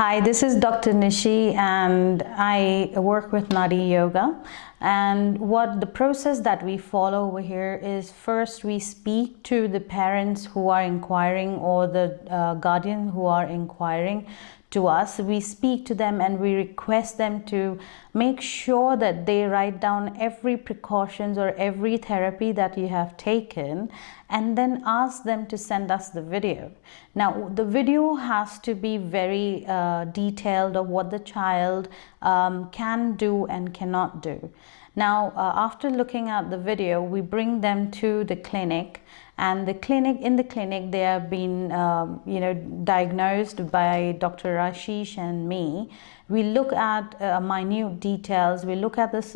Hi, this is Dr. Nishi and I work with Naadi Yoga. And what the process that we follow over here is, first we speak to the parents who are inquiring or the guardian who are inquiring to us. We speak to them and we request them to make sure that they write down every precautions or every therapy that you have taken, and then ask them to send us the video. Now the video has to be very detailed of what the child can do and cannot do. Now after looking at the video, we bring them to the clinic, and in the clinic they have been diagnosed by Dr. Ashish and me. We look at minute details, we look at this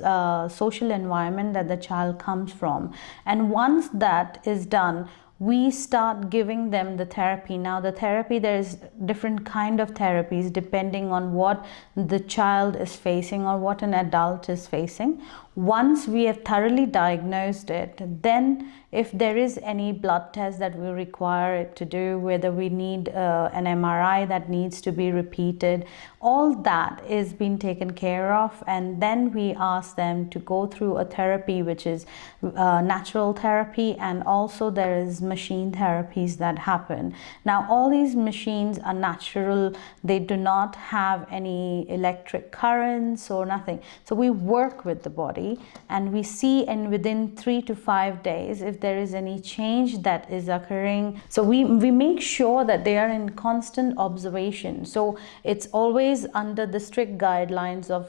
social environment that the child comes from, and once that is done, we start giving them the therapy. Now the therapy, there is different kind of therapies depending on what the child is facing or what an adult is facing. Once we have thoroughly diagnosed it, then if there is any blood test that we require it to do, whether we need an MRI that needs to be repeated, all that is being taken care of, and then we ask them to go through a therapy which is natural therapy, and also there is machine therapies that happen. Now all these machines are natural, they do not have any electric currents or nothing. So we work with the body and we see, and within 3 to 5 days, if there is any change that is occurring. So we make sure that they are in constant observation. So it's always under the strict guidelines of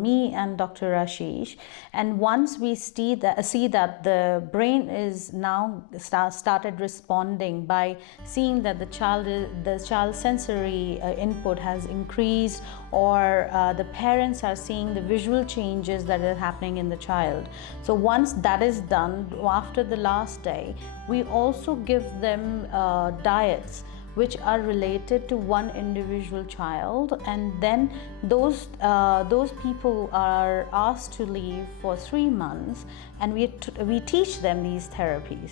me and Dr. Ashish. And once we see that the brain is now started responding by seeing that the child's sensory input has increased, or the parents are seeing the visual changes that are happening in the child. So once that is done, after the last day, we also give them diets which are related to one individual child, and then those people are asked to leave for 3 months, and we teach them these therapies.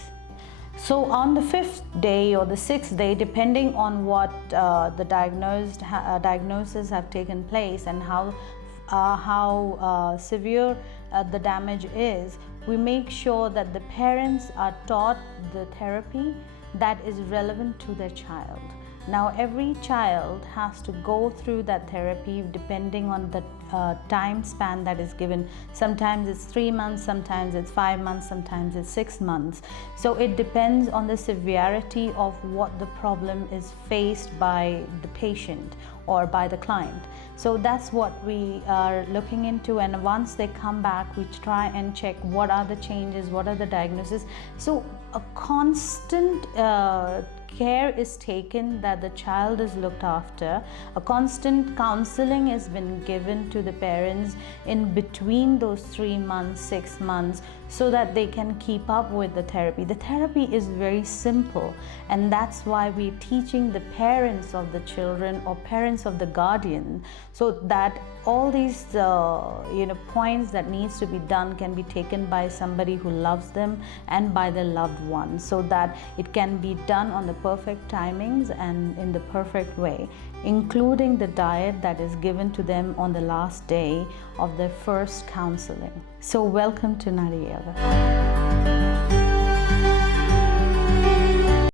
So on the 5th day or the 6th day, depending on what the diagnosis have taken place and how severe the damage is, we make sure that the parents are taught the therapy that is relevant to their child. Now every child has to go through that therapy depending on the time span that is given. Sometimes it's 3 months, sometimes it's 5 months, sometimes it's 6 months. So it depends on the severity of what the problem is faced by the patient or by the client. So that's what we are looking into, and once they come back, we try and check what are the changes, what are the diagnoses. So a constant care is taken that the child is looked after. A constant counseling has been given to the parents in between those 3 months, 6 months, so that they can keep up with the therapy. The therapy is very simple, and that's why we're teaching the parents of the children or parents of the guardian, so that all these points that needs to be done can be taken by somebody who loves them and by their loved ones, so that it can be done on the perfect timings and in the perfect way, including the diet that is given to them on the last day of their first counseling. So welcome to Naadiyoga.